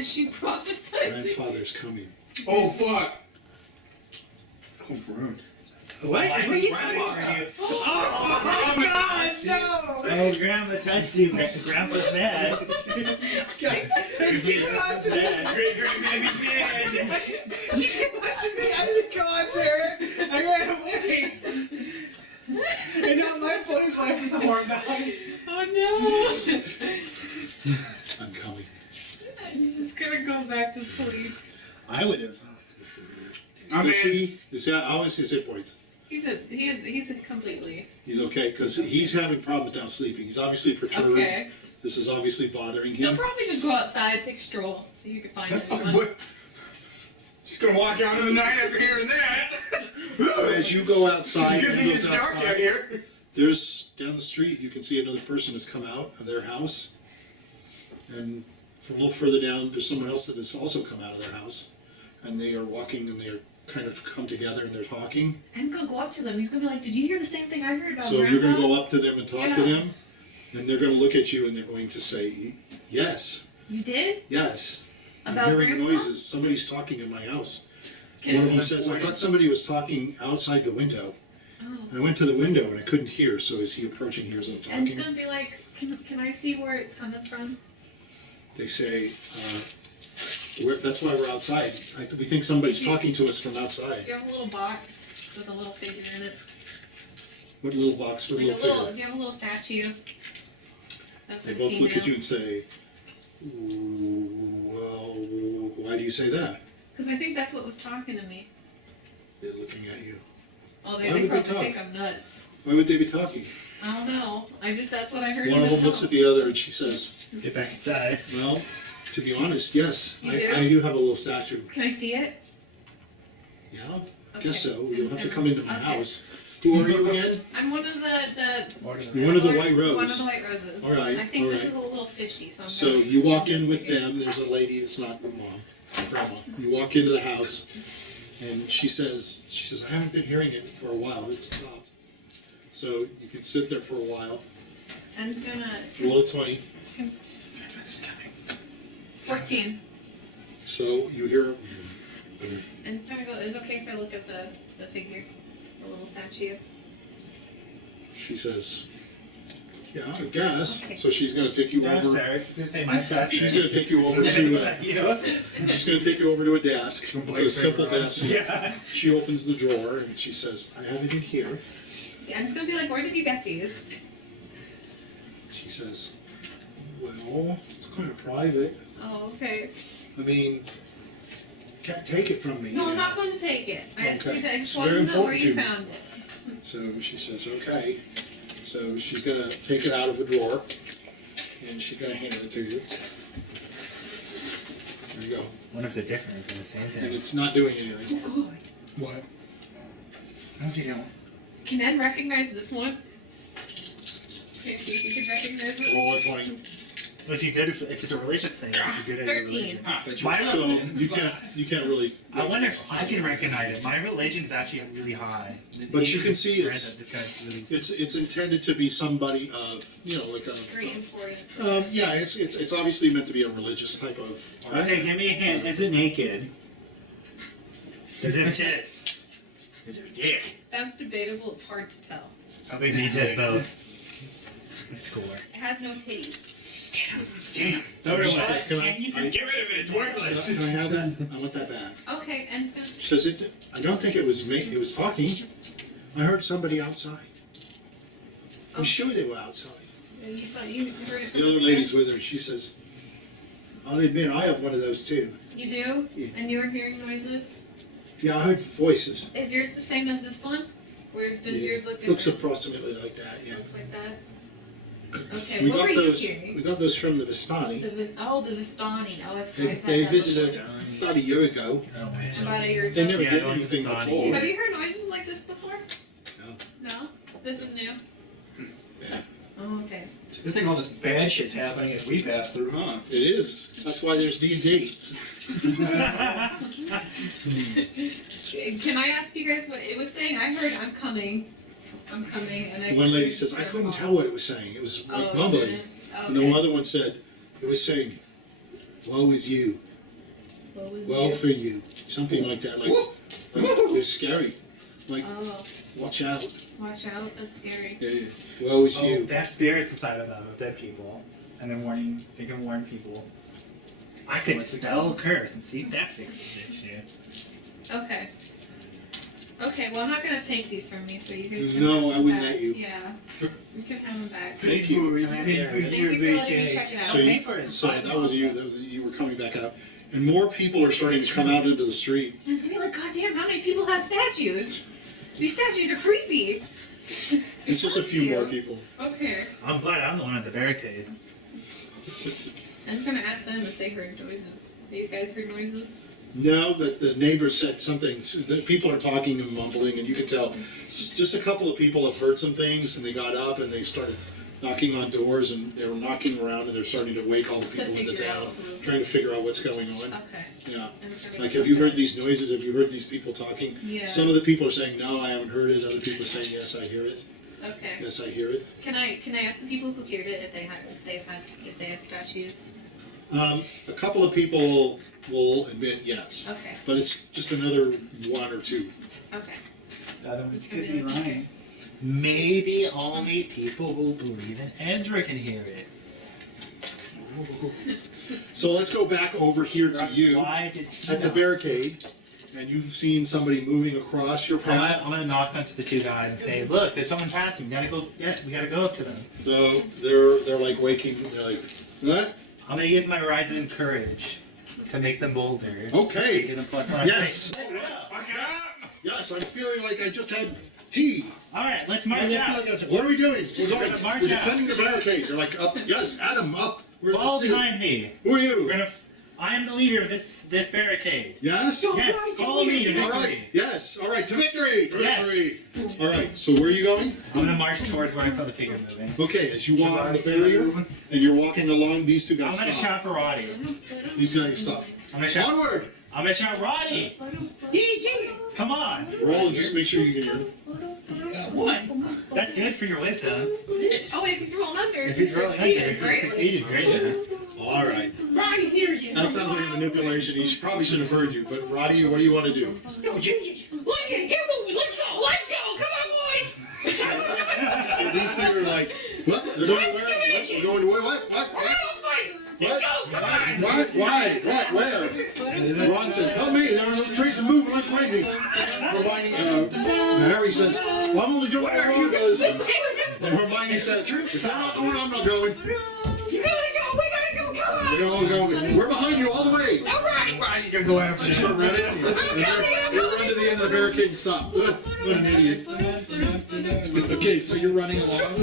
Is she prophesizing? Grandfather's coming. Oh, fuck. Confirmed. What? What are you talking about? Oh my God, no! Oh, Grandma touched you. Grandpa's mad. She came on to me. Great-great-baby's dead. She came on to me. I didn't go on to her. I ran away. And now my fault his wife is horrified. Oh no! I'm coming. He's just gonna go back to sleep. I would have. How is his hit points? He's completely. He's okay, because he's having problems now sleeping. He's obviously perturbed. Okay. This is obviously bothering He'll him. probably just go outside, take a stroll, so you can find anyone. What? She's gonna walk out in the night after hearing that. So as you go outside, It's a good thing it's dark out here. There's, down the street, you can see another person has come out of their house. And from a little further down, there's someone else that has also come out of their house. And they are walking and they're kind of come together and they're talking. And he's gonna go up to them. He's gonna be like, "Did you hear the same thing I heard about So Grandpa?" you're going to go up to them and talk to them. And they're going to look at you and they're going to say, yes, You did? yes. About I'm hearing Grandpa? noises. Somebody's talking in my house. Okay, One so- of them says, I thought somebody was talking outside the window. Oh. I went to the window and I couldn't hear, so is he approaching here as I'm And he's talking? gonna be like, "Can I see where it's coming from?" They say, that's why we're outside. We think somebody's talking to us from outside. Do you have a little box with a little figure in it? What little box? What Like little figure? do you have a little statue? That's They like both look at you female. and say, well, why do you say that? Because I think that's what was talking to me. They're looking at you. Oh, Why they would they probably talk? think I'm nuts. Why would they be talking? I don't know. That's what I heard. One in of the them looks film. at the other and she says, Get back inside. well, to be honest, yes, You I do? do have a little statue. Can I see it? Yeah, Okay. guess so. You'll have to come into my Okay. house. Who are you again? I'm one of the You're one of the white rose. One of the white roses. All right, I think all this right. is a little fishy. So, I'm So gonna you walk in with investigate. them. There's a lady. It's not grandma. You walk into the house, and she says, I haven't been hearing it for a while. It stopped. So you can sit there for a while. I'm just gonna Roll a 20. 14. So you hear. And it's gonna go. Is it okay if I look at the figure, the little statue? She says, yeah, I guess. Okay. So she's going to take you over. Downstairs. Say my back. She's going to take you over to. She's going to take you over to a desk. It's a simple desk. Yeah. She opens the drawer and she says, I have it in here. Yeah, I'm just gonna be like, where did you get these? She says, well, it's kind of private. Oh, okay. I mean, can't take it from me. No, I'm not going to take it. I Okay. just It's want very to know where you important to found it. So she says, okay. So she's going to take it out of a drawer and she's going to hand it to you. There you go. Wonder if they're different from the same And thing. it's not doing anything. Oh, God. What? How's he doing? Can Ed recognize this one? Okay, see if you can recognize it. Roll a 20. If you good, if it's a religious thing, if you're good at your 13. religion. Ah, but My So religion. you can't really. I wonder if I can recognize it. My religion is actually really high. But you can see Granted, this guy's really. It's intended to be somebody of, like a. 3 and 4. Yeah, it's obviously meant to be a religious type of art. Okay, give me a hint. Is it naked? Does it have tits? Is it a dick? That's debatable. It's hard to tell. I think he did both. Score. It has no titties. Damn. So she says, can I You can get rid of it. It's worthless. Can I have that? I want that back. Okay, and it's gonna. She says, I don't think it was me. It was talking. I heard somebody outside. I'm sure they were outside. You thought you heard it from The other upstairs? lady's with her. She says, I'll admit, I have one of those too. You do? Yeah. And you were hearing noises? Yeah, I heard voices. Is yours the same as this one? Does yours look Looks different? approximately like that, yeah. Looks like that? Okay, We what got were you those. hearing? We got those from the Vistani. The Vistani. Oh, that's They, right. they visited about a year ago. About a year ago. They never Yeah, did I know anything Vistani. before. Have you heard noises like this before? No? This is new? Oh, okay. It's a good thing all this bad shit's happening as we pass through, huh? It is. That's why there's D&D. Can I ask you guys what it was saying? I heard I'm coming, and I. One lady says, I couldn't tell what it was saying. It was like Oh, mumbling. didn't? And the other one said, it was saying, woe is you. What was Well you? for you. Something like that. Like it's scary. Like Oh, watch out. watch out. That's scary. Woe is Oh, you. they have spirits inside of them, of dead people. And they can warn people. I could spell curse and see if that fixes the issue. Okay. Okay, well I'm not gonna take these from me, so you guys can No, have I them wouldn't back. let you. Yeah. You can have them back. Thank you. Thank you for letting me check it out. So, so that was you. You were coming back out, and more people are starting to come out into the street. And it's gonna be like, God damn, how many people have statues? These statues are creepy. It's just a few more people. Okay. I'm glad I'm the one at the barricade. I'm just gonna ask them if they heard noises. Have you guys heard noises? No, but the neighbors said something. So the people are talking and mumbling, and you can tell. Just a couple of people have heard some things, and they got up and they started knocking on doors, and they were knocking around, and they're starting to wake all the people in the figure town, out. trying to figure out what's going on. Okay. Yeah. And Like, have you heard these noises? Have you heard these people talking? Yeah. Some of the people are saying, no, I haven't heard it. Other people are saying, yes, I hear it. Okay. Yes, I hear it. Can I ask the people who heard it if they have statues? A couple of people will admit yes, Okay. but it's just another one or two. Okay. The other ones It's could gonna be be like, lying. Maybe only people who believe in Ezra can hear it. So let's go back over here to you Why did at the barricade, and you've seen somebody moving across your path. I'm gonna knock onto the two guys and say, "Look, there's someone passing. We gotta go. Yeah, we gotta go up to them." So they're like waking. They're like, what? I'm gonna use my rise in courage to make them bolder. Okay. Give them +1. Yes. Yes, I'm feeling like I just had tea. All right, let's I march feel out. like what are we doing? We're We're going. gonna march We're out. defending the barricade. They're like up. Yes, Adam, up. Where's Fall the seat? behind me. Who are you? We're gonna. I am the leader of this barricade. Yes. Yes, follow me to All right. victory. Yes. All right. To victory. To Yes. victory. All right. So where are you going? I'm gonna march towards where I saw the figure moving. Okay. As you walk on the barrier and you're walking along, these two I'm guys gonna stop. shout for Roddy. These guys stop. I'm gonna shout. Onward. I'm gonna shout Roddy. Come on. Roll and just make sure you can hear. What? That's good for your wisdom. Oh, if he's rolling under, If he's rolling under, succeeded, if you right? succeeded, great. All right. Roddy, hear you. That sounds like a manipulation. He probably should have heard you. But Roddy, what do you want to do? No, look, get moving. Let's go. Let's go. Come on, boys. So these three are like, what? They're going where? What? We're going to where? What? We're gonna fight. What? Let's go. Come on. What? Why? What? Where? Ron says, help me. There are those trees are moving like crazy. Harry says, well, I'm only doing what Ron does. And Hermione says, if they're not going, I'm not going. You gotta go. We gotta go. Come on. We're all going. We're behind you all the way. All right. Roddy, you're going after Start running. You run to the end of the barricade and stop. What an idiot. Okay, so you're running along.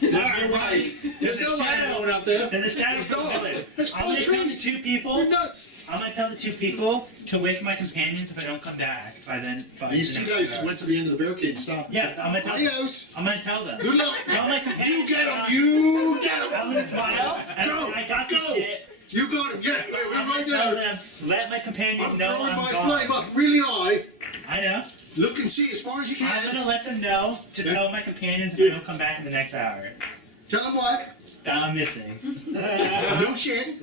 There's no light. There's no light going out there. And the shadow's Let's go. going. That's I'm full of gonna tell the trees. two people. You're nuts. I'm gonna tell the two people to wake my companions if I don't come back by then. These two guys went to the end of the barricade and stopped. Yeah, I'm gonna tell. Adios. I'm gonna tell them. Good luck. Tell my companions. You get him. You get him. I'm gonna smile. And Go. I got this Go. shit. You got him. Yeah, we're I'm right gonna tell there. them. Let my companions I'm know throwing I'm my gone. flame up really high. I know. Look and see as far as you I'm can. gonna let them know to tell my companions if I don't come back in the next hour Tell them what? that I'm missing. No shit.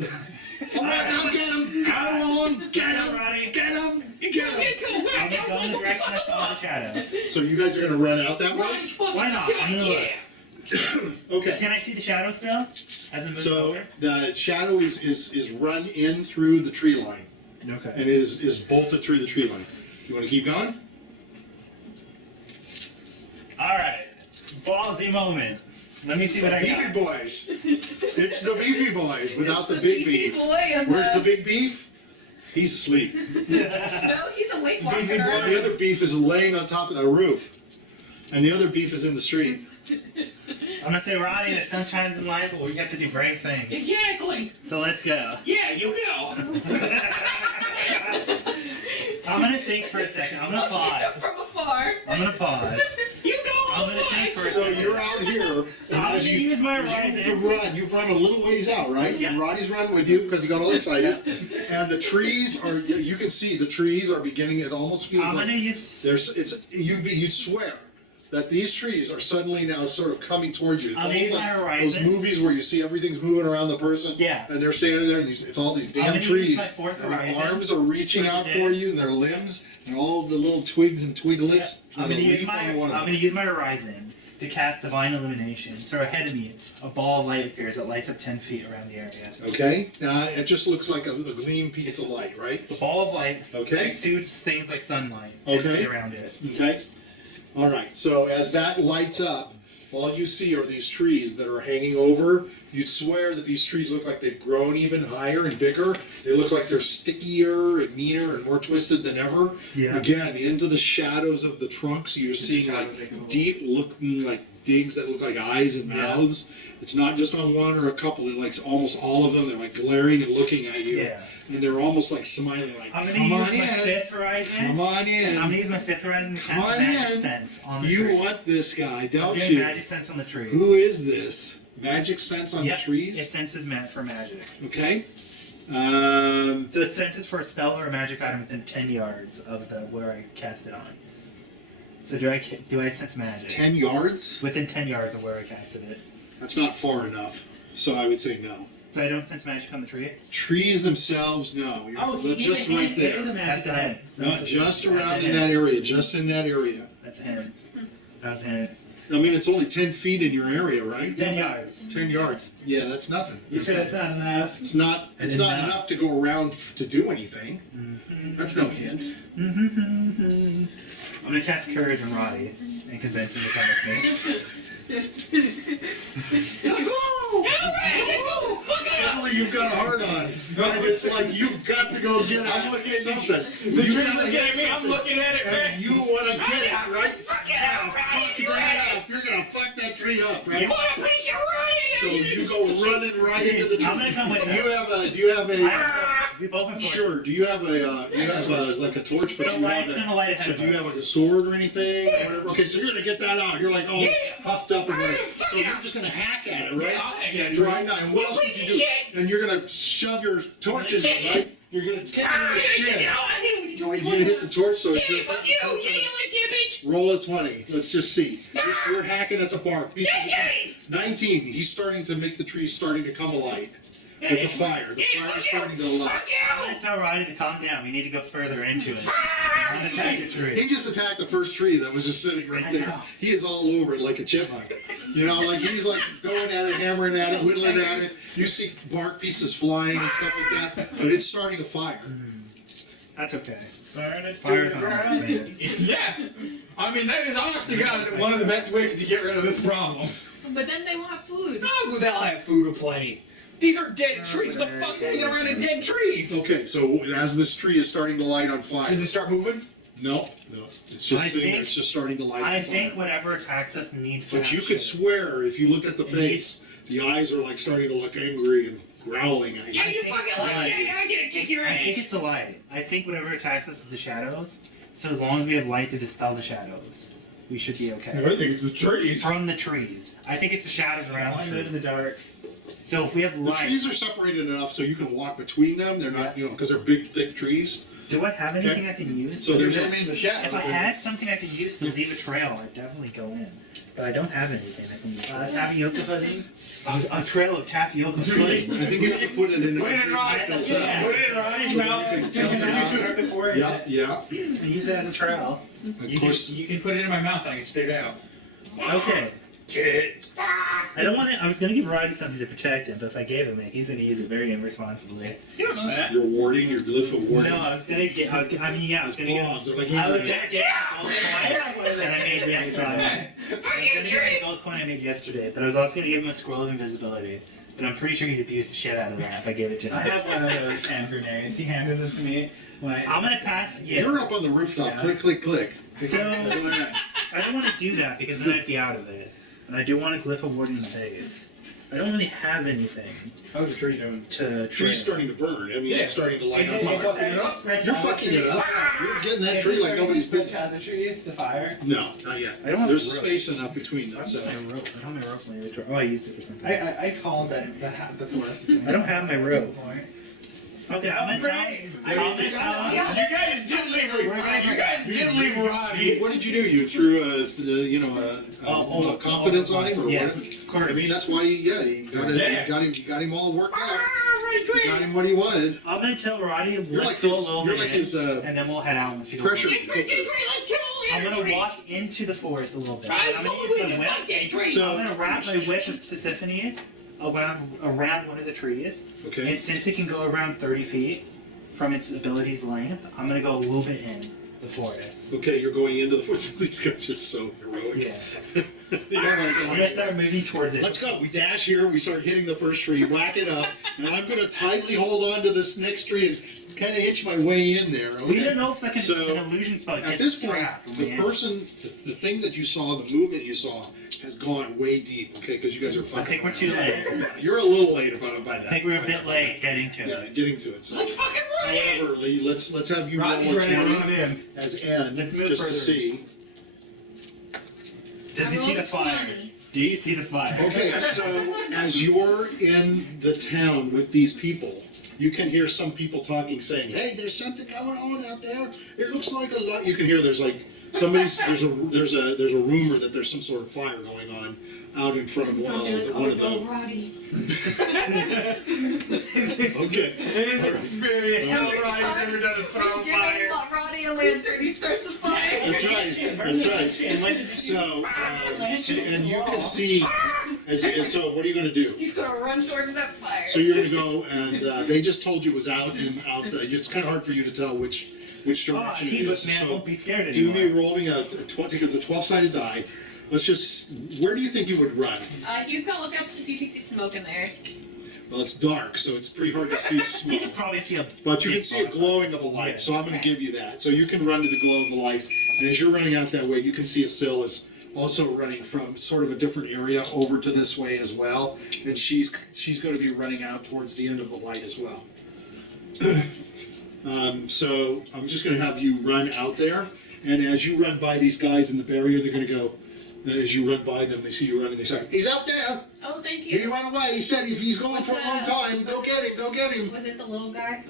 All right, now get him. Get him on. Get him. Roddy. Get him. Get him. I'm gonna go in the direction I saw the shadow. So you guys are gonna run out that way? Why not? I'm gonna look. Okay. Can I see the shadow still? As it moves So over? the shadow is run in through the tree line, Okay. and it is bolted through the tree line. You want to keep going? Alright. Ballsy moment. Let me see what I Beefy got. boys. It's the beefy boys without the big beef. Boy, Where's the big beef? He's asleep. No, he's awake The walking beefy boy, around. the other beef is laying on top of the roof, and the other beef is in the street. I'm gonna say, Roddy, there's sometimes in life where we have to do brave things. Exactly. So let's go. Yeah, you go. I'm gonna think for a second. I'm gonna I'll shoot them pause. from afar. I'm gonna pause. You go. I'm gonna think for a So second. you're out here, and I'm as gonna you use my you've rising. you've run a little ways out, right? Yeah. And Roddy's running with you because he got all excited. And the trees are, you can see the trees are beginning. It almost feels I'm like gonna use. there's. It's you'd swear that these trees are suddenly now sort of coming towards you. It's I'll almost use my like those horizon. movies where you see everything's moving around the person. Yeah. And they're standing there, and it's all these I'm damn gonna use trees. my fourth And their horizon. arms are reaching out for you, and their limbs, and all the little twigs and twiglets. I'm gonna use my horizon to cast divine illumination. So ahead of me, a ball of light appears that lights up 10 feet around the area. Okay. Now it just looks like a gleam piece of light, right? The ball of light Okay. exudes things like sunlight. 10 Okay. feet around it. Okay. All right. So as that lights up, all you see are these trees that are hanging over. You'd swear that these trees look like they've grown even higher and bigger. They look like they're stickier and meaner and more twisted than ever. Yeah. Again, into the shadows of the trunks, you're seeing like deep looking like digs that look like eyes and mouths. It's not just on one or a couple. It like almost all of them. They're like glaring and looking at you. Yeah. And they're almost like smiling, like, I'm gonna come on use my in. fifth horizon. Come on in. I'm gonna use my fifth horizon to Come cast on magic in. sense on the You tree. want this guy, I'm don't doing you? magic sense on the tree. Who is this? Magic sense on Yep, the trees? It senses for magic. Okay. So it senses for a spell or a magic item within 10 yards of where I cast it on. So do I sense magic? 10 yards? Within 10 yards of where I casted it. That's not far enough. So I would say no. So I don't sense magic on the tree? Trees themselves, no. You're just right there. That's a hint. No, just around in that area. Just in that area. That's a hint. That's a hint. I mean, it's only 10 feet in your area, right? 10 yards. 10 yards. Yeah, that's nothing. You said it's not enough. It's not. It's not enough to go around to do anything. That's no hint. I'm gonna cast Courage on Rotty and convince him to come with me. Suddenly you've got a heart on. And it's like you've got to go get something. The tree's looking at me, I'm looking at it, man. And you want to get it, right? Fuck it up, Fuck that up. You're going to fuck that tree up, right? You want a piece of Rotty? So you go running right into the tree. I'm gonna come with Do him. you have a We both have torches. sure, do you have like a torch, but The do you light's have gonna light ahead so of do you us. have like a sword or anything or whatever? Okay, so you're gonna get that out. You're like all puffed up and whatever. So you're just gonna hack at it, right? Yeah, I'll hack at it. Dry knife. And what else would you do? And you're gonna shove your torches in, right? You're gonna kick it in the shin. You're gonna hit the torch, so it's your Fuck you! torch Yeah, on you like that, bitch? Roll a 20. Let's just see. You're hacking at the bark. Pieces of Yeah, 19. He's starting to make the tree starting to come alight with the fire. The fire is starting to light. Fuck I'm you! gonna tell Rotty to calm down. We need to go further into it. I'm gonna attack the tree. He just attacked the first tree that was just sitting right there. He is all over it like a chipmunk. You know, like he's like going at it, hammering at it, whittling at it. You see bark pieces flying and stuff like that, but it's starting a fire. That's okay. Fire's on. Yeah. I mean, that is honest to God one of the best ways to get rid of this problem. But then they won't have food. Oh, they'll have food aplenty. These are dead trees. What the fuck's hanging around in dead trees? Okay, so as this tree is starting to light on fire. Does it start moving? No. It's just sitting there. It's just starting to light on fire. I think whatever attacks us needs to But you have could shit. swear, if you look at the face, the eyes are like starting to look angry and growling at you. Yeah, you fucking like that. I'm gonna kick your I think ass. it's the light. I think whatever attacks us is the shadows. So as long as we have light to dispel the shadows, we should be okay. I think it's the trees. From the trees. I think it's the shadows around the tree. in the dark. So if we have The light, trees are separated enough so you can walk between them. They're not, because they're big, thick trees. do I have anything I can use? So there's That means the shadows. If I had something I could use to leave a trail, I'd definitely go in. But I don't have anything I can use. Tapioca pudding? A trail of tapioca pudding. I think you have to put it in a Put it in container Ronnie. that fills Yeah. up. Put it in Ronnie's mouth. Yeah, yeah. Use it as a trail. Of course. You can put it in my mouth and I can spit it out. Okay. Get it. I don't want to. I was gonna give Roddy something to protect him, but if I gave him it, he's gonna use it very irresponsibly. You don't know that. Your warding, your glyph of warding. No, I was gonna get. I was gonna get. Blobs, they're like I was angry. gonna get and I made yesterday. Fuck I was you, gonna get tree. the gold coin I made yesterday, but I was also gonna give him a scroll of invisibility. But I'm pretty sure he'd abuse the shit out of that if I gave it to him. I have one of those hand grenades. He handed this to me when I'm gonna pass. Yeah. You're up on the rooftop. Click, click, click. So I don't want to do that because then I'd be out of it. And I do want a glyph of warding the base. I don't really have anything How's the tree doing? to. Tree's starting to burn. I mean, Yeah. it's starting to light on Is it fire. fucking it up? You're fucking it up. You're getting that tree like nobody's business. The trees, the fire. No, not yet. I don't have There's a rope. space enough between them. I So. don't have my rope. I don't have my rope in my inventory. Oh, I used it for something. I called that the forest. I don't have my rope. Okay, I'm gonna tell. You guys did leave Rotty. What did you do? You threw a confidence on him, or yeah. what? I mean, that's why you got him all worked out. You got him what he wanted. I'm gonna tell Rotty You're let's like go a his, little you're bit, like his and then we'll head out if you don't pressure mind. cooker. I'm gonna walk into the forest a little bit. I'm gonna use my whip. So, I'm gonna wrap my whip with Sisyphenes around one of the trees. okay. And since it can go around 30 feet from its ability's length, I'm gonna go a little bit in the forest. Okay, you're going into the forest. These guys are so heroic. Yeah. You don't wanna go I'm gonna start moving towards it. Let's go. We dash here. We start hitting the first tree, whack it up, and I'm going to tightly hold on to this next tree and kind of hitch my way in there. Okay? We don't know if that can So, an illusion spell At gets this point, trapped, the man. person, the thing that you saw, the movement you saw, has gone way deep. Okay, because you guys are I fucking. think we're too late. You're a little late by that. I think we're a bit late getting to Yeah, it. getting to it. So, Let's fucking run in. however, Lee, let's have you roll Rotty's once ready to more run in. as N, Let's move just to further. see. Does he see the fire? Do you see the fire? Okay, so as you're in the town with these people, you can hear some people talking, saying, "Hey, there's something going on out there. It looks like a lot." You can hear there's like there's a rumor that there's some sort of fire going on out in front of one of the. Okay. In his experience, all Every Rotty's time ever done is throw a fire. Roddy a lantern, he starts a fire. That's right. That's right. So, and you can see. So, what are you going to do? He's gonna run towards that fire. So you're going to go, and they just told you it was out and out. It's kind of hard for you to tell which direction it He's is. a man, So won't be scared do anymore. me rolling a 20 because it's a 12-sided die. Let's just. Where do you think you would run? He was gonna look up to see if he sees smoke in there. Well, it's dark, so it's pretty hard to see You smoke. can probably see a. But you can see a glowing of a light, so I'm going to give you that. So you can run to the glow of the light, and as you're running out that way, you can see Asil is also running from sort of a different area over to this way as well, and she's going to be running out towards the end of the light as well. So I'm just going to have you run out there, and as you run by these guys in the barrier, they're going to go. As you run by them, they see you running. They say, "He's out there. Oh, thank He you. ran away. He said if he's going for a long time, go get him. Go get him." Was it the little guy?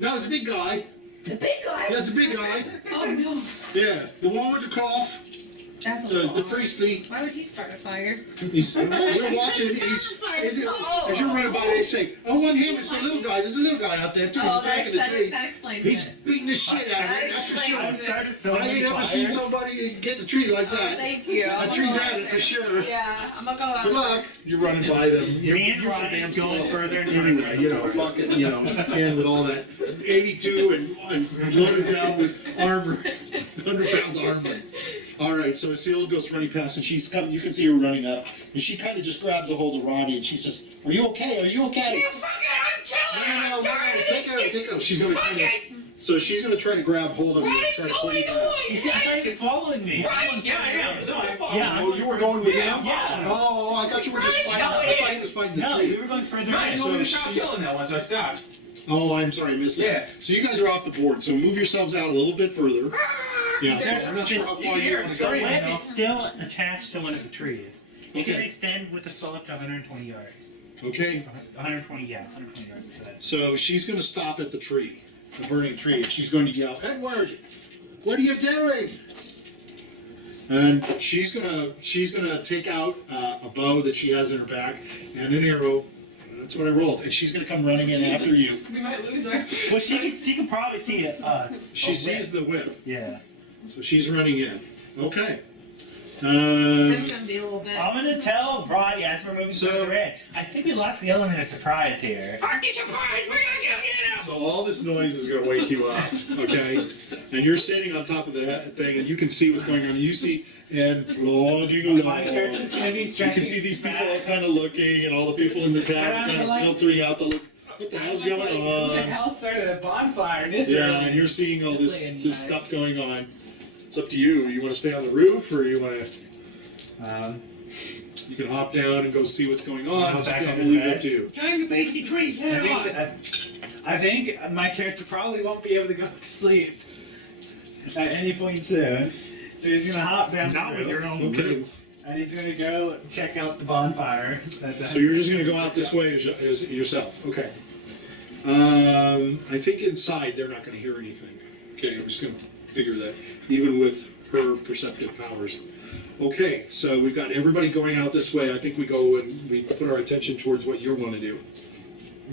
No, it's a big guy. The big guy? Yeah, it's a big guy. Oh no. Yeah, the one with the cough, That's a the little. priestly. Why would he start a fire? We're watching. As you're running by, they say, "Oh, on him, it's a little guy. There's a little guy out there too. He's Oh, attacking the tree. that explains He's it. beating the shit out of That it. That's for sure. explains it. started so I many ain't ever seen fires. somebody get the tree like Oh, that. thank you. A tree's at it for sure. Yeah, I'm gonna go out. Good luck. You're running by them. You're Me and so Ryan's damn going slow. further and Anyway, further. fucking, and with all that 82 and loaded down with armor, 100 pounds armor. All right, so Seal goes running past, and she's coming. You can see her running up, and she kind of just grabs a hold of Ronnie, and she says, "Are you okay? Are you okay?" You fucking, I'm killing No, take her. She's gonna. So she's gonna try to grab hold of you, and try to pull you back. He's following me. Yeah, I am. No, I'm following. Yeah. Oh, you were going with him? Yeah. Oh, I thought you were just fighting. I thought he was fighting the No, we tree. were going further I in. told him to So stop she's- killing that one, so I stopped. Oh, I'm sorry, I missed that. Yeah. So you guys are off the board. So move yourselves out a little bit further. Yeah. So I'm not sure how far you want to The go. web is still attached to one of the trees. It can Okay. extend with a spell up to 120 yards. Okay. 120 yards. So she's going to stop at the tree, the burning tree, and she's going to yell, "Edward, what are you doing?" And she's gonna take out a bow that she has in her back and an arrow. That's what I rolled, and she's gonna come running in after you. We might lose her. Well, she can probably see it. She sees the whip, Yeah. so she's running in. Okay. It's gonna be a little bit. I'm gonna tell Roddy as we're moving further in. I think we lost the element of surprise here. Fucking surprise! We're gonna get him! So all this noise is gonna wake you up, okay? And you're sitting on top of the thing, and you can see what's going on. You see, and Lord, My character's gonna be you striking. can see these people all kind of looking, and all the people in the town kind of filtering out the look. What the hell's going Who the on? hell started a bonfire in this Yeah, area? and you're seeing all this This this stuff going on. It's up to you. You want to stay on the roof, or you want to? You can hop down and go see what's going on. Go It's up back to- under I'll leave the it up to you. Trying to fake the tree. I think my character probably won't be able to go to sleep at any point soon. So he's gonna hop down Not the with roof, your own Okay. roof. and he's gonna go check out the bonfire. So you're just going to go out this way as yourself. Okay. I think inside they're not going to hear anything. Okay, I'm just going to figure that, even with her perceptive powers. Okay, so we've got everybody going out this way. I think we go and we put our attention towards what you want to do.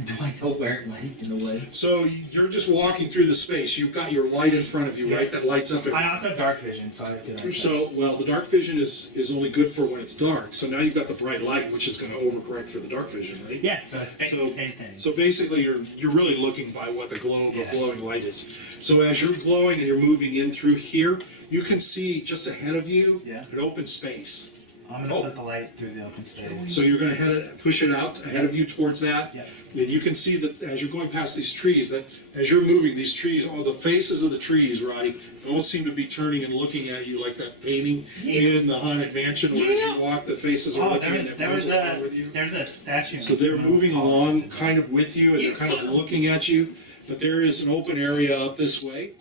Do I know where it went in the woods? So you're just walking through the space. You've got your light in front of you, right? That lights up. I also have dark vision, so I have good eyesight. So, well, the dark vision is only good for when it's dark. So now you've got the bright light, which is going to overcorrect for the dark vision, right? Yeah, so it's basically the same thing. So basically, you're really looking by what the globe of glowing light is. So as you're glowing and you're moving in through here, you can see just ahead of you an open space. I'm going to put the light through the open space. So you're going to push it out ahead of you towards that. Yeah. And you can see that as you're going past these trees, that as you're moving, these trees, all the faces of the trees, Roddy, all seem to be turning and looking at you like that painting in the Haunted Mansion where as you walk, the faces are looking and it moves along with you. There's a statue. So they're moving along kind of with you and they're kind of looking at you. But there is an open area up this way.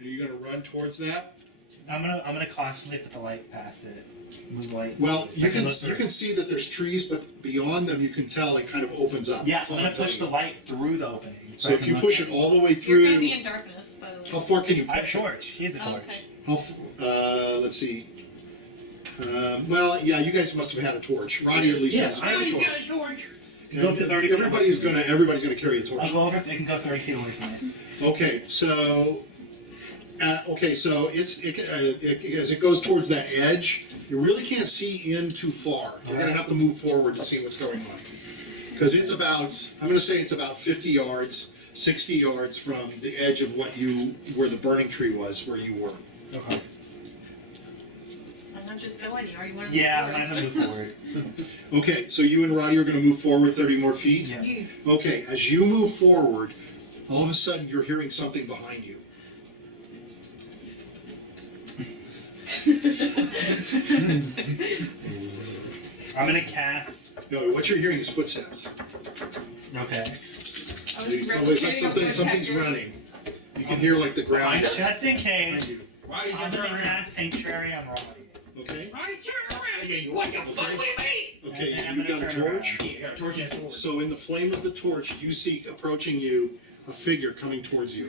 And you're going to run towards that. I'm gonna constantly put the light past it. Move light. Well, you can see that there's trees, but beyond them you can tell it kind of opens up. Yeah, so I'm gonna push the light through the opening. So if you push it all the way through, You're gonna be in darkness, by the way. how far can you push? I have a torch. He has a torch. Okay. Let's see. Well, yeah, you guys must have had a torch. Roddy at least has a torch. Go up to 30 Everybody's gonna carry a torch. I'll go over. They can go 30 feet away from it. Okay, so. So as it goes towards that edge, you really can't see in too far. You're going to have to move forward to see what's going on. Because it's about, I'm going to say it's about 50 yards, 60 yards from the edge of where the burning tree was, where you were. Okay. I'm not just going here. You want to Yeah, I'm gonna move forward. Okay, so you and Roddy are going to move forward 30 more feet? Yeah. Okay, as you move forward, all of a sudden you're hearing something behind you. I'm gonna cast. No, what you're hearing is footsteps. Okay. It's always like something's running. You can hear like the ground. Just in case. Roddy's I'm gonna gonna turn around. cast Sanctuary on Roddy. Okay. Roddy, turn around again. You want to fuck with me? Okay, And then I'm you've gonna got a turn torch. Yeah, you got a torch and a sword. So in the flame of the torch, you see approaching you a figure coming towards you.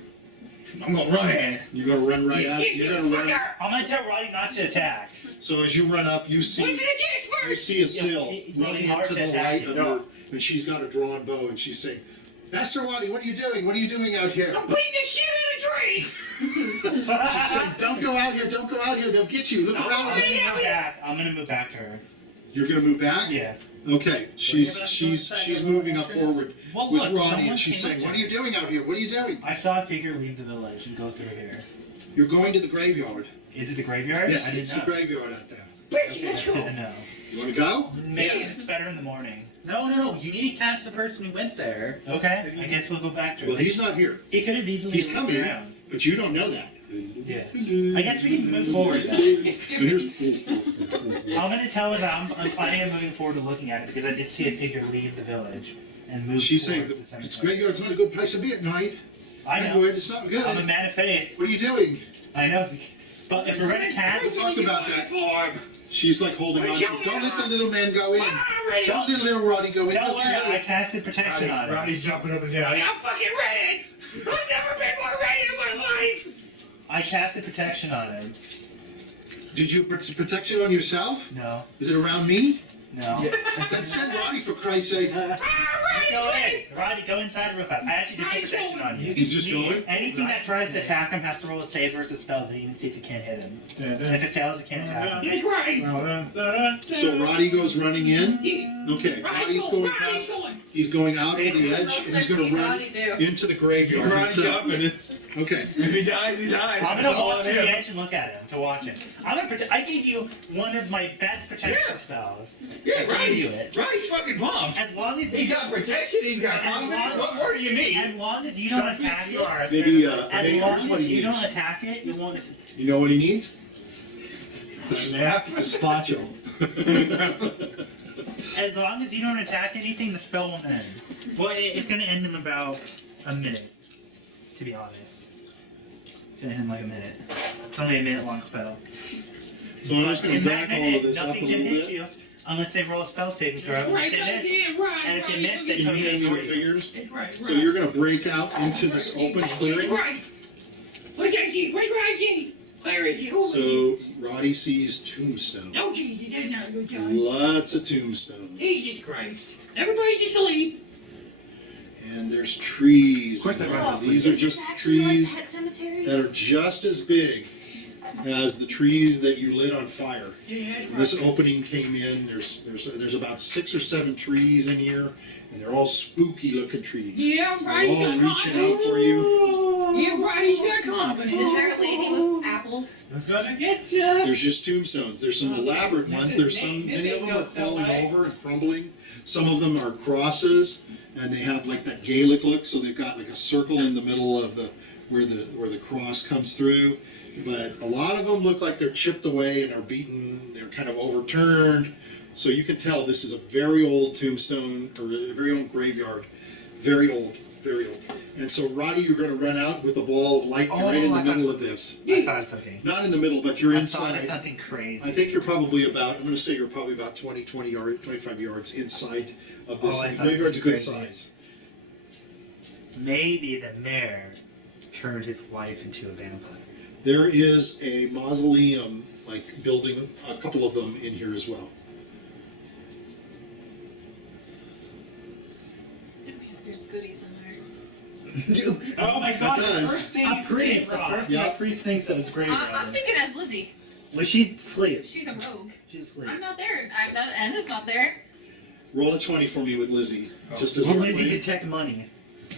I'm gonna run in. You're gonna run right at it. You're gonna run. I'm gonna tell Roddy not to attack. So as you run up, you see a Syl running into the light of her, and she's got a drawn bow, and she's saying, "Master Roddy, what are you doing? What are you doing out here?" I'm beating the shit out of trees. She's saying, "Don't go out here. Don't go out here. They'll get you. Look around." I'm gonna move back to her. You're gonna move back. Yeah. Okay. She's moving up forward Well, with look, Roddy, someone and she's came saying, up "What to are you doing out here? What are you doing?" I saw a figure leave the village and go through here. You're going to the graveyard. Is it the graveyard? Yes, I didn't it's know. the graveyard out there. Okay, that's good to know. You want to go? Maybe it's better in the morning. No. You need to catch the person who went there. Okay, I guess we'll go back to her. Well, he's not here, He could have easily He's moved coming. around. but you don't know that. Yeah. I guess we can move forward now. And here's I'm gonna tell her that I'm planning on moving forward and looking at it because I did see a figure leave the village and move. She's saying towards the the cemetery. graveyard's not a good place to be at night. I know. Edward, it's not good. I'm a man of faith. What are you doing? I know. But if we're gonna We cast, talked about that. She's like holding on to. Don't let the little man go in. Don't let little Roddy go in. don't Look worry, at I him. casted protection on it. Roddy's jumping up and down. I'm fucking ready. I've never been more ready in my life. I casted protection on it. Did you put protection on yourself? No. Is it around me? No. Then send Roddy for Christ's sake. Go in. Roddy, go inside real fast. I actually did put protection on you. He's just going. Anything that tries to attack him has to roll a save versus stealth and see if it can't hit him. And if it fails, it can't attack him. He's right. So Roddy goes running in. Okay, Roddy's going past. He's going out to the edge, and he's going to run into the graveyard Roddy's himself. jumping. It's, Okay. if he dies, he dies. I'm That's gonna all walk on to the him. edge and look at him to watch him. I gave you one of my best protection spells. Yeah, I gave you Roddy's, it. Roddy's fucking pumped. As long as He's got protection, he's got confidence. What more do you need? as long as you don't attack it, Maybe, as maybe long here's what as he you needs. don't attack it, you won't. You know what he needs? Nap. Gazpacho. As long as you don't attack anything, the spell won't end. Well, it's gonna end in about a minute, to be honest. It's gonna end in like a minute. It's only a minute long spell. So I'm just going In to that back all minute, of this up a nothing little can hit bit. you. Unless they roll a spell saving throw. Right, If they miss, goddamn right. and if they miss, Can they you come hand me the in. figures? Right. So you're going to break out into this open clearing. Right. Where's Reggie? Where's Reggie? Where is he? Who is he? So Rotty sees tombstone. Oh, Jesus, that's not a good time. Lots of tombstone. Jesus Christ. Everybody's asleep. And there's trees. Of course they're gonna These sleep. are just trees Pet cemetery? that are just as big as the trees that you lit on fire. Yeah, that's right. This opening came in. There's about 6 or 7 trees in here, and they're all spooky looking trees. Yeah, They're right. all reaching out for you. Yeah, right. He's got confidence. Is there a lady with apples? We're gonna get ya. There's just tombstones. There's some elaborate ones. There's some. This Many of ain't them no are falling somebody. over and crumbling. Some of them are crosses, and they have like that Gaelic look. So they've got like a circle in the middle of where the cross comes through. But a lot of them look like they're chipped away and are beaten. They're kind of overturned. So you can tell this is a very old tombstone or a very old graveyard. Very old, very old. And so, Rotty, you're going to run out with a ball of light right in the middle of this. I thought it's okay. Not in the middle, but you're I thought inside. it's something crazy. I think you're probably about, I'm going to say you're probably about 20 yards, 25 yards inside of this. Oh, I The thought graveyard's a it good was crazy. size. Maybe the mayor turned his wife into a vampire. There is a mausoleum, like building, a couple of them in here as well. Because there's goodies in there. Oh my God! It The does. first thing A is priest. The Rock. first Yeah. thing a priest thinks of is grave I'm robbing. thinking as Lizzy. Well, she's asleep. She's a rogue. She's asleep. I'm not there. I'm not. Anna's not there. Roll a 20 for me with Lizzie. Just as Well, a Lizzie quick- detect money.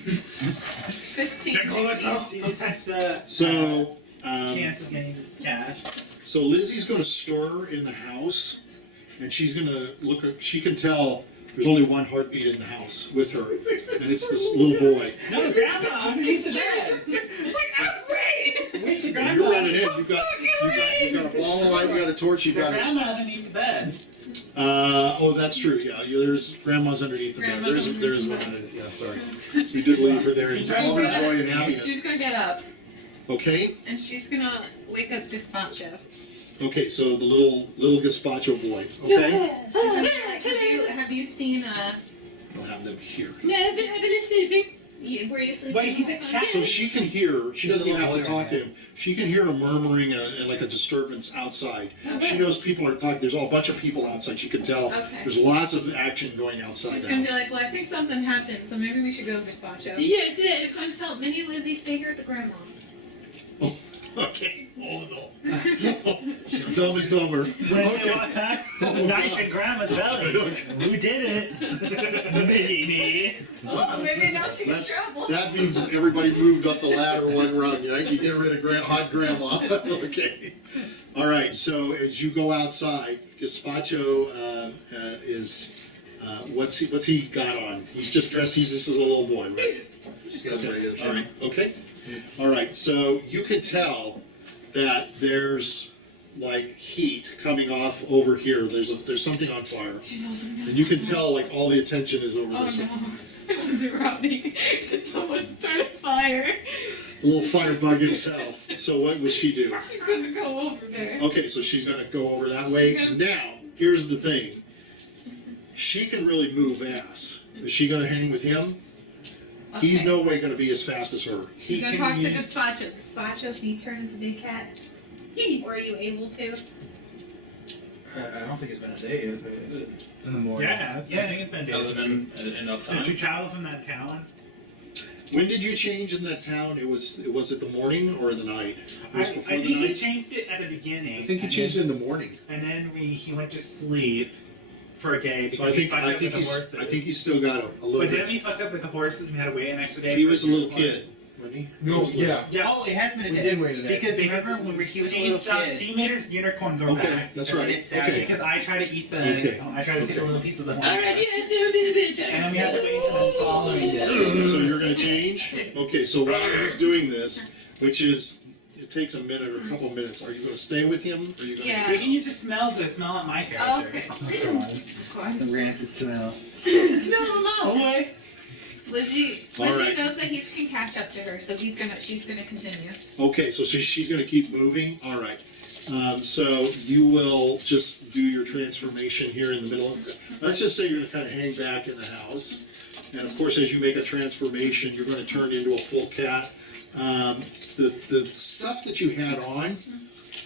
15, Tickle us 16. up. She detects the So, chance of getting cash. so Lizzie's going to stir in the house, and she's going to look. She can tell there's only one heartbeat in the house with her, and it's this little boy. No, Grandma, underneath the bed. Wait, I'm great. Wait, the And grandma. you're running in. You've got a ball of light. You got a torch. You The got a. grandma underneath the bed. Oh, that's true. Yeah, there's grandma's underneath the bed. Grandma's There's one. Yeah, sorry. We did leave her there in all her joy and happiness. She's gonna get up Okay. and she's gonna wake up Gazpacho. Okay. So the little Gazpacho boy. Okay. She's gonna be like, have you seen We'll have them here. No, I've been sleeping. where you sleeping? Wait, he's a cat. So she can hear. She doesn't even have to talk to him. She can hear a murmuring and like a disturbance outside. She knows people are talking. There's a bunch of people outside. She can tell. Okay. There's lots of action going outside She's the gonna be house. like, well, I think something happened, so maybe we should go Gazpacho. Yes, She's yes. gonna tell Minnie, Lizzie, stay here at the grandma. Okay. Oh no. Dumb and Dumber. When they Okay. walk back, there's a knife in Grandma's belly. Who did it? Me. Oh, maybe now she gets trouble. That means everybody moved up the ladder one rung. You know, you get rid of hot grandma. Okay. All right. So as you go outside, Gazpacho is what's he got on? He's just dressed. He's just a little boy, right? All right. Okay. All right. So you can tell that there's like heat coming off over here. There's something on fire, She's also gonna. and you can tell like all the attention is over Oh this. no. It wasn't Rodney. Someone started fire. Little firebug himself. So what would she do? She's gonna go over there. Okay, so she's gonna go over that way. Now, here's the thing. She can really move ass. Is she gonna hang with him? He's Okay. no way gonna be as fast as her. He's He gonna can talk to use- Gazpacho. Gazpacho, can you turn into Big Cat? Were you able to? I don't think it's been a day. In the morning. Yeah, I think it's been Has days. it been enough Since you time? traveled from that town, When did you change in that town? Was it the morning or the night? It I was think before the he night? changed it at the beginning. I think he and changed it then, in the morning. And then he went to sleep for a day So because he fucked I up think with the horses. I think he's still got a little But didn't bit. he fuck up with the horses and we had to wait an extra day? He for was a it to little report? kid, wasn't he? He No, was little. yeah. Yeah. Oh, it has been a We day. did wait a day. Because remember when he was he made his unicorn go Okay, back. that's and right. it stabbed Okay. Because I tried to eat the. Okay. I tried to take a little piece of the horn. Alright, yes, there will be the bitch. And then we had to wait until the following day. So you're going to change? Okay, so while he's doing this, which is, it takes a minute or a couple minutes, are you going to stay with him? Or are you going Yeah. We can use the smell to smell out my character. Okay. The rancid smell. Smell him out. Boy. Lizzie All right. knows that he can catch up to her, so she's gonna continue. Okay, so she's going to keep moving? All right. So you will just do your transformation here in the middle. Let's just say you're going to kind of hang back in the house. And of course, as you make a transformation, you're going to turn into a full cat. The stuff that you had on,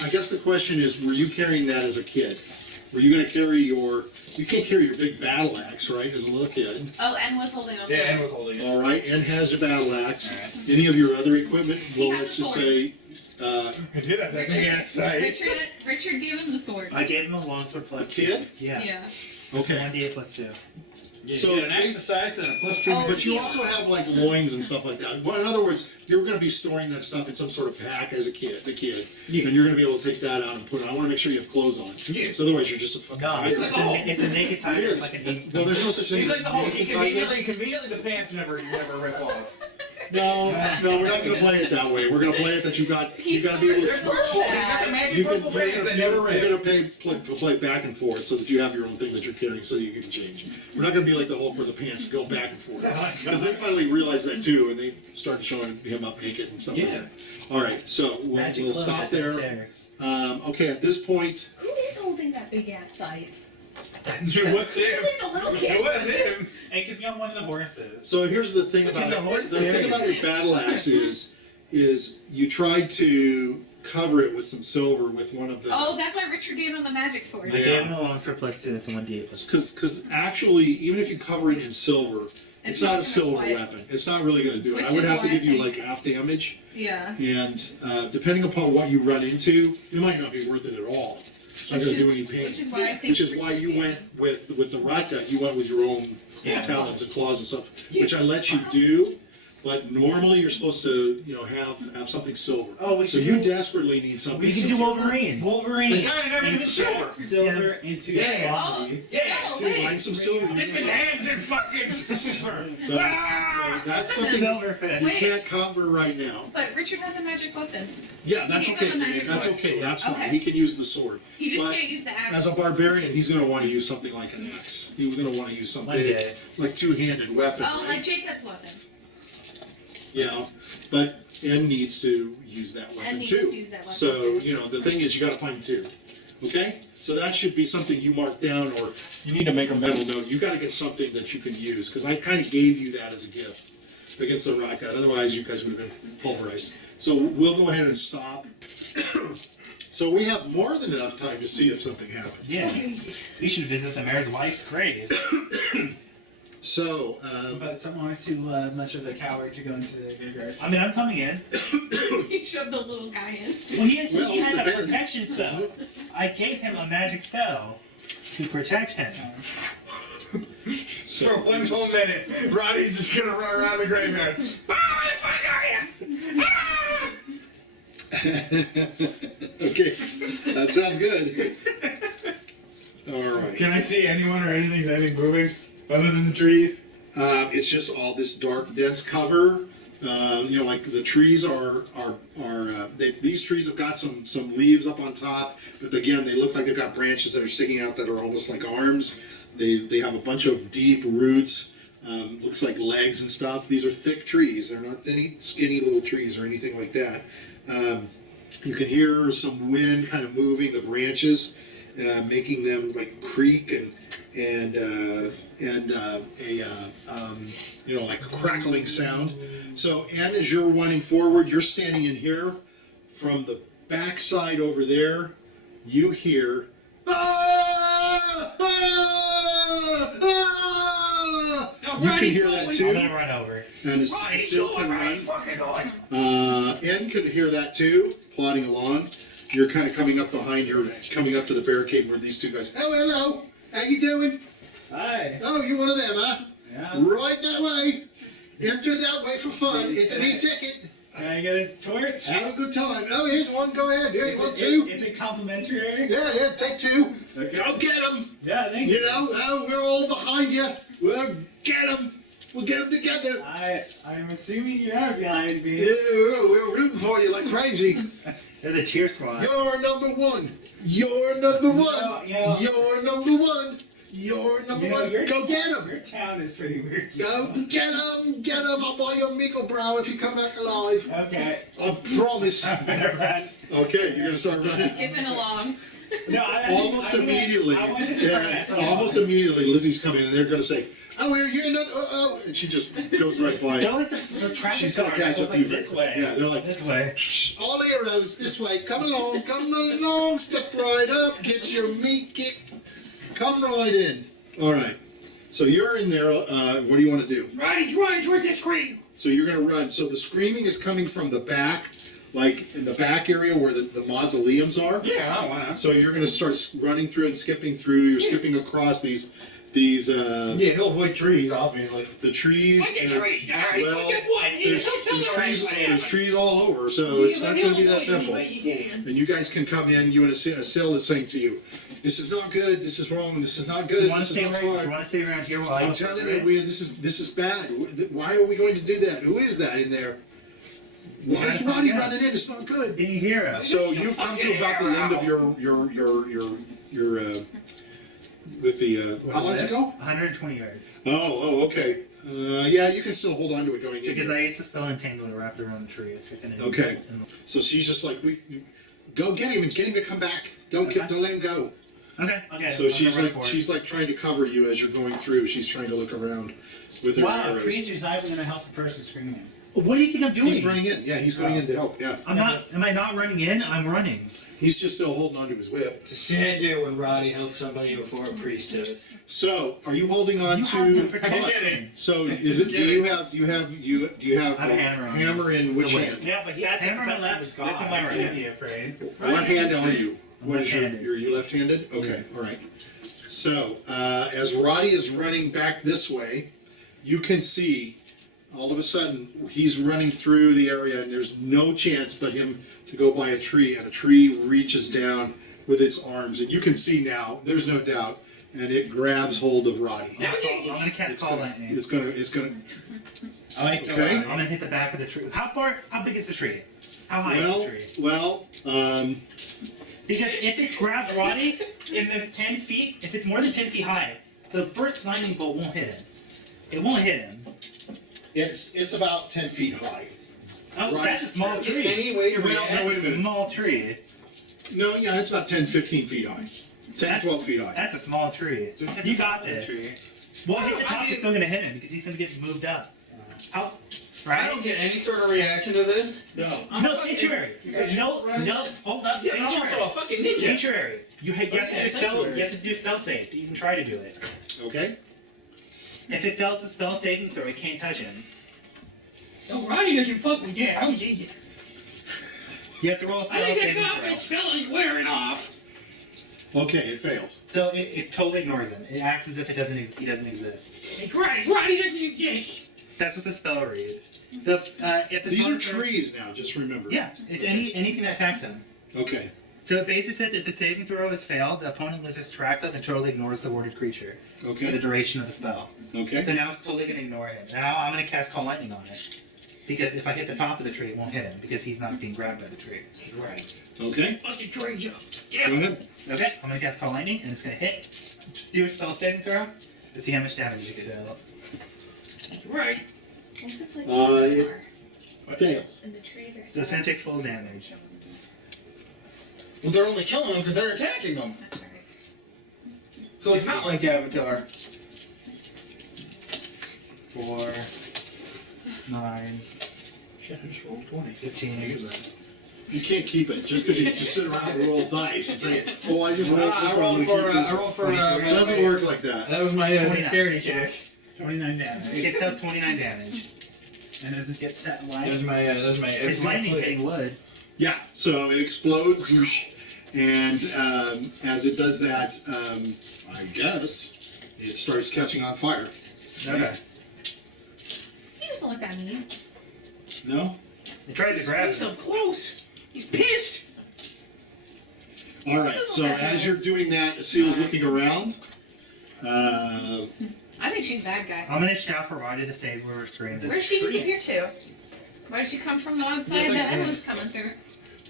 I guess the question is, were you carrying that as a kid? Were you going to carry you can't carry your big battle axe, right, as a little kid? Oh, N was holding on. Yeah, Ann was holding it. All right, and has a battle axe. Any of your other equipment? Well, let's just say. I did have that big ass sight. Richard gave him the sword. I gave him a longsword A plus kid? 2. Yeah. Yeah. Okay. 1d8 plus 2. Yeah, So you get an they- exercise and a +2. Oh, But you yeah. also have like loins and stuff like that. Well, in other words, you're going to be storing that stuff in some sort of pack as a kid, and you're going to be able to take that out and put it on. I want to make sure you have clothes on. Yeah. So otherwise, you're just a fucking No, tiger. it's a naked tiger. It It's is. like an 8. No, there's no such thing He's as like the a Hulk. naked tiger. Conveniently, the pants never rip off. No, we're not going to play it that way. We're going to play it that you got to be able He's to. purple. He's got the magic purple pants that never rip. You're going to play back and forth so that you have your own thing that you're carrying so you can change. We're not going to be like the Hulk where the pants go back and forth. Because they finally realized that too, and they started showing him up naked and stuff like that. All right, so we'll stop there. Okay, at this point, Who is holding that big ass scythe? It was him. Really the little kid. It was him. It could be on one of the horses. so here's the thing about your battle axe is you tried to cover it with some silver with one of the. Oh, that's why Richard gave him the magic sword. I gave him a longsword plus 2. That's a 1d8 plus 2. Because actually, even if you cover it in silver, it's not a silver weapon. It's not really going to do it. Which I would is have to why give I you think- like half damage, Yeah. and depending upon what you run into, it might not be worth it at all. It's not going to do any pain. Which is why I think. Which is why you went with the Rotty. You went with your own Yeah. talons and claws and stuff, which I let you do. But normally you're supposed to, have something silver. Oh, we So should you do- desperately need something. We can do Wolverine. The Wolverine. guy never And did silver. Silver into Yeah. body. Yeah. Oh, So wait. find some silver. Dip his hands in fucking silver. So Ah! that's something Silver fist. you Wait. can't cover right now. But Richard has a magic weapon. Yeah, that's He okay. has a magic That's sword. okay. That's fine. Okay. He can use the sword. He just But can't use the axe. As a barbarian, he's going to want to use something like an axe. He's going to want to use something Okay. like two-handed weapon. Oh, right? like Jacob's weapon. Yeah, but N needs to use that N weapon needs too. to use that weapon So too. the thing is, you got to find 2. Okay, so that should be something you mark down, or you need to make a mental note. You got to get something that you can use because I kind of gave you that as a gift against the rock god. Otherwise, you guys would have been pulverized. So we'll go ahead and stop. So we have more than enough time to see if something happens. Yeah. We should visit the mayor's wife's grave. So, But someone too much of a coward to go into the graveyard. I mean, I'm coming in. He shoved the little guy in. Well, he has a depends. protection spell. I gave him a magic spell to protect him. so For one whole minute, Roddy's just gonna run around the graveyard. Ah, where the fuck are you? Ah! okay, that sounds good. All right. Can I see anyone or anything moving other than the trees? It's just all this dark, dense cover. Like the trees these trees have got some leaves up on top, but again, they look like they've got branches that are sticking out that are almost like arms. They have a bunch of deep roots, looks like legs and stuff. These are thick trees. They're not any skinny little trees or anything like that. You can hear some wind kind of moving the branches, making them like creak and like a crackling sound. So, and as you're running forward, you're standing in here. From the back side over there, you hear. Ah! Ah! Ah! You can hear that I'm too, gonna run over. and it's still can run. N could hear that too, plodding along. You're kind of coming up behind. You're coming up to the barricade where these 2 guys. Oh, hello. How you doing? Hi. Oh, you're one of them, huh? Yeah. Right that way. Enter that way for fun. It's an e-ticket. Can I get a torch? Have a good time. Oh, here's one. Go ahead. Here, you want 2? Is it complimentary? Yeah, take 2. Okay. Go get them. Yeah, thank you. We're all behind you. We'll get them. We'll get them together. I'm assuming you are behind me. Yeah, we're rooting for you like crazy. They're the cheer squad. You're number 1. You're number 1. You know- You're number 1. You're number You know, 1. your- Go get them. Your town is pretty weird. Go get him! Get him! I'll buy you a meagle brow if you come back alive. Okay. I promise. I'm gonna run. Okay, you're gonna start running. Skipping along. No, Almost immediately. I want to Yeah, almost immediately. Lizzie's coming, and they're gonna say, "Oh, are you another?" And she just goes right by. They're like the traffic She's gonna cars. catch They're up like you. this way. Yeah, they're like, this way. "Shh, all the arrows this way. Come along, step right up, get your meat kicked. Come right in." All right. So you're in there. What do you want to do? Roddy's running towards the screen. So you're gonna run. So the screaming is coming from the back, like in the back area where the mausoleums are. Yeah, why not? So you're gonna start running through and skipping through. You're skipping across these. Yeah, he'll avoid trees, obviously. The trees. Look at and- trees. All right, well, look at one. there's trees all over, so it's not going to be that simple. And you guys can come in. You want to a cell is saying to you, "This is not good. This is wrong. This is not good. You want This to is stay not right? You smart." want to stay around here while I I'm go telling through you, it? this is bad. Why are we going to do that? Who is that in there? Why is Roddy running in? It's not good. Didn't hear us. So you come to about the end of your with the how long does it go? 120 yards. Oh, okay. Yeah, you can still hold on to it going in. Because I used to spell Entangle and wrapped around the tree. It's like an Okay. So she's just like, go get him and get him to come back. Don't let him go. Okay. Okay. So she's like trying to cover you as you're going through. She's trying to look around with her Wow, arrows. Creature's not even going to help the person screaming. What do you think I'm doing? He's running in. Yeah, he's going in to help. Yeah. I'm not. Am I not running in? I'm running. He's just still holding onto his whip. It's a sad day when Roddy helps somebody before a priest does. So, are you holding on You to? have to Come protect on. kidding. So, is it? Do you have I have a hammer on hammer in which The hand? Yeah, but he has hammer on my left. Whip in my right. Be afraid. What hand are you? What is your? Left-handed. Are you left-handed? Okay, all right. So, as Roddy is running back this way, you can see, all of a sudden, he's running through the area, and there's no chance but him to go by a tree, and a tree reaches down with its arms, and you can see now, there's no doubt, and it grabs hold of Roddy. I'm gonna cast Call Lightning. It's gonna. Okay. I'm gonna hit the back of the tree. How big is the tree? How high is the tree? Well, Because if it grabs Roddy, if there's 10 feet, if it's more than 10 feet high, the first lightning bolt won't hit him. It won't hit him. it's about 10 feet high. Oh, Right. that's a small tree. Any way to Well, react? no, wait a That's a minute. small tree. No, yeah, it's about 10, 15 feet high. 10 to 12 feet high. That's a small tree. You got this. Well, hit the top, it's still gonna hit him because he's gonna get moved up. How? I Right? don't get any sort of reaction to this. No. No, sanctuary. No, hold up. Yeah, I'm also a Sanctuary. fucking ninja. Sanctuary. You have to Yeah, do spell. sanctuary. You have to do spell save. You can try to do it. Okay. If it fails the spell saving throw, it can't touch him. No, Roddy doesn't fuck with that. How easy. You have to roll a spell I think saving that confidence throw. spell is wearing off. Okay, it fails. So it totally ignores him. It acts as if he doesn't exist. It's right. Roddy doesn't exist. That's what the spell reads. If the These are spell throw- trees now, just remember. Yeah, it's anything that attacks him. Okay. So it basically says if the saving throw is failed, the opponent loses track of and totally ignores the warded creature for the Okay. duration of the spell. Okay. So now it's totally going to ignore him. Now I'm going to cast Call Lightning on it. Because if I hit the top of the tree, it won't hit him because he's not being grabbed by the tree. Right. Okay. Fucking treasure. Go Yeah. ahead. Okay, I'm going to cast Call Lightning and it's going to hit. Do a spell saving throw to see how much damage you can deal. Right. What if it's like It far fails. and the trees are So it's going to take full damage. Well, they're only killing them because they're attacking them. That's alright. So it's not like Avatar. 4, 9, Shit, I just rolled 20. 15. You can't keep it just because you just sit around and roll dice and say, "Oh, I just rolled this I one. rolled we for, keep this I one." rolled for, It doesn't work like that. That was my 29. dexterity check. 29 damage. It does 29 damage. And does it get set That was light? my, It's lightning flip. hitting wood. Yeah. So it explodes, whoosh, and as it does that, I guess it starts catching on fire. Okay. He doesn't look that mean. No. They tried to grab He's him. so close. He's pissed. All right. So as you're doing that, Seal's looking around. I think she's that guy. I'm gonna shout for Roddy to save where we're screaming. Where did she disappear to? Why did she come from the one side that Ed was coming through?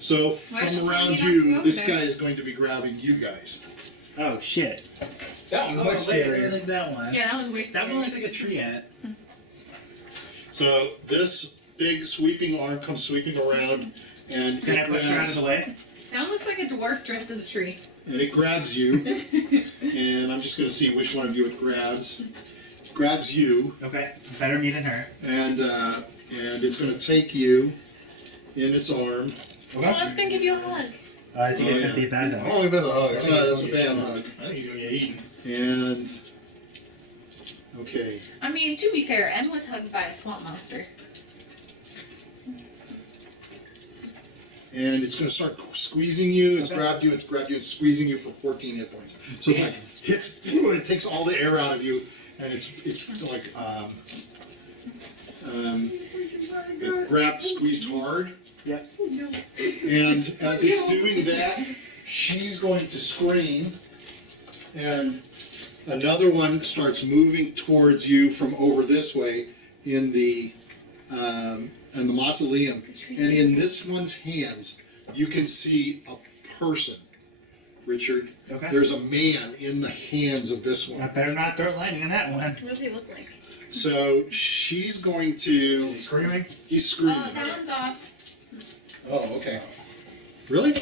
So Why is she from around telling you not to you, go this there? guy is going to be grabbing you guys. Oh shit. That was much scarier. like that one. Yeah, that was way That scary. one looks like a tree ant. So this big sweeping arm comes sweeping around and Can I push her out of the way? That looks like a dwarf dressed as a tree. And it grabs you, and I'm just going to see which one of you it grabs. Grabs you, Okay. Better me than her. and it's going to take you in its arm. Well, it's gonna give you a hug. I think Oh, it's yeah. gonna be bad I though. don't think that's a hug. I think That's a he's bad gonna hug. get shot. I think he's gonna get eaten. And okay, I mean, to be fair, Em was hugged by a swamp monster. and it's going to start squeezing you. It's Okay. grabbed you. It's squeezing you for 14 hit points. So it's like it takes all the air out of you, and it's like it grabbed, squeezed hard. Yep. And as it's doing that, she's going to scream, and another one starts moving towards you from over this way in the mausoleum. And in this one's hands, you can see a person, Richard. Okay. There's a man in the hands of this I one. better not throw lightning in that one. What does he look like? So she's going Is to. he screaming? He's screaming. Oh, that one's off. Oh, okay. Really?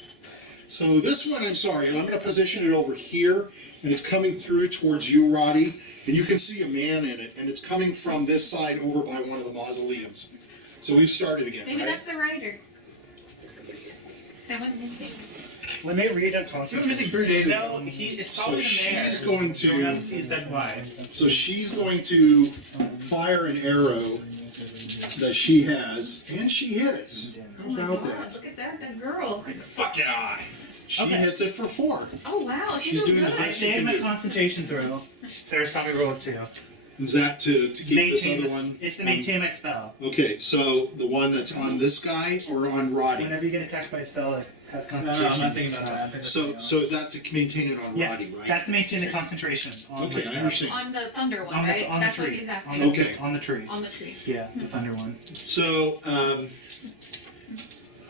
So this one, I'm sorry, I'm going to position it over here, and it's coming through towards you, Rotty, and you can see a man in it, and it's coming from this side over by one of the mausoleums. So we've started again, Maybe right? that's the rider. That went missing. When they read a He concept. was missing 3 days No, ago. it's So probably the mayor. she's going So we have to to. see his dead why. So she's going to fire an arrow that she has, and she hits. How Oh my about God, that? look at that girl. Fucking eye. She Okay. hits it for 4. Oh wow, She's she's so doing the good. I best. saved my do. concentration throw. Sarah saw me roll 2. Is that to keep this Maintain other this- one? It's to maintain my spell. Okay, so the one that's on this guy or on Roddy? Whenever you get attacked by a spell, it has No, concentration. I'm not thinking about that. I'm thinking So about is that to maintain it on Yes, Roddy, right? that's to maintain the concentration. On Okay, the I spell. understand. On the thunder one, On right? the, on That's the what tree. he's asking. On the, Okay. On the tree. On the tree. Yeah, the thunder one. So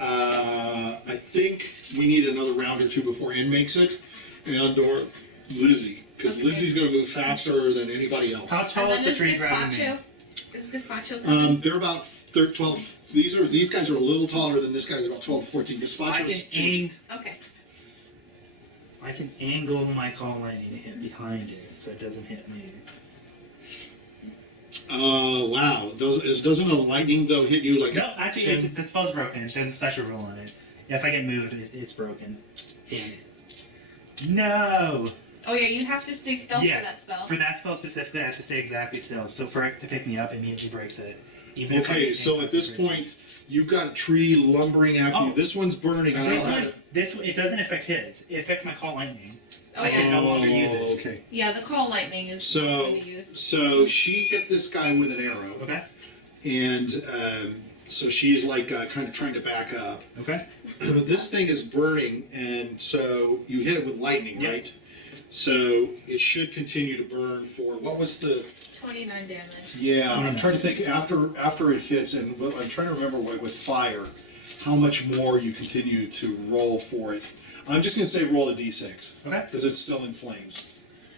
I think we need another round or 2 before N makes it, and or Lizzy, because Okay. Lizzy's going to move faster than anybody else. How tall And is then the tree grabbing me? Gazpacho. Is Gazpacho coming? They're about 12. These guys are a little taller than this guy's about 12 to 14. I can Gazpacho's aim. Okay. I can angle my call lightning to hit behind it, so it doesn't hit me. wow. Doesn't a lightning though hit you like? No, actually, the spell's broken. There's a special rule on it. If I get moved, it's broken. Damn it. No! Oh yeah, you have to stay stealth Yeah. for that spell. For that spell specifically, I have to stay exactly still. So for it to pick me up, it immediately breaks it. Even if I Okay, get so hit, at this it breaks point, you've got a tree lumbering after you. Oh. This one's burning. I it. don't This know how one, to- it doesn't affect his. It affects my call lightning. Oh I can yeah. no longer use it. Okay. Yeah, the call lightning is So, going to use. so she hit this guy with an arrow, Okay. and so she's like kind of trying to back up. Okay. This thing is burning, and so you hit it with lightning, Yeah. right? So it should continue to burn for what was the? 29 damage. Yeah, I'm 29. trying to think after it hits, and I'm trying to remember with fire, how much more you continue to roll for it. I'm just gonna say roll a d6 Okay. because it's still in flames.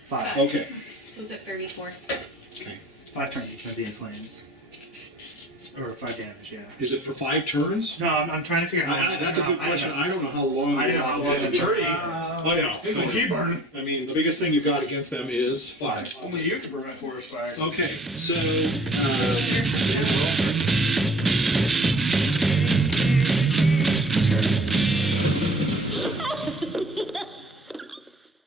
5. Okay. So it's at 34. Okay. 5 turns. It's going to be in flames. Or 5 damage, yeah. Is it for 5 turns? No, I'm trying to figure out. That's a good question. I don't know how long. I don't know how long It's a tree. I know. It's gonna keep burning. I mean, the biggest thing you've got against them is 5. Only you can burn that forest fire. Okay, so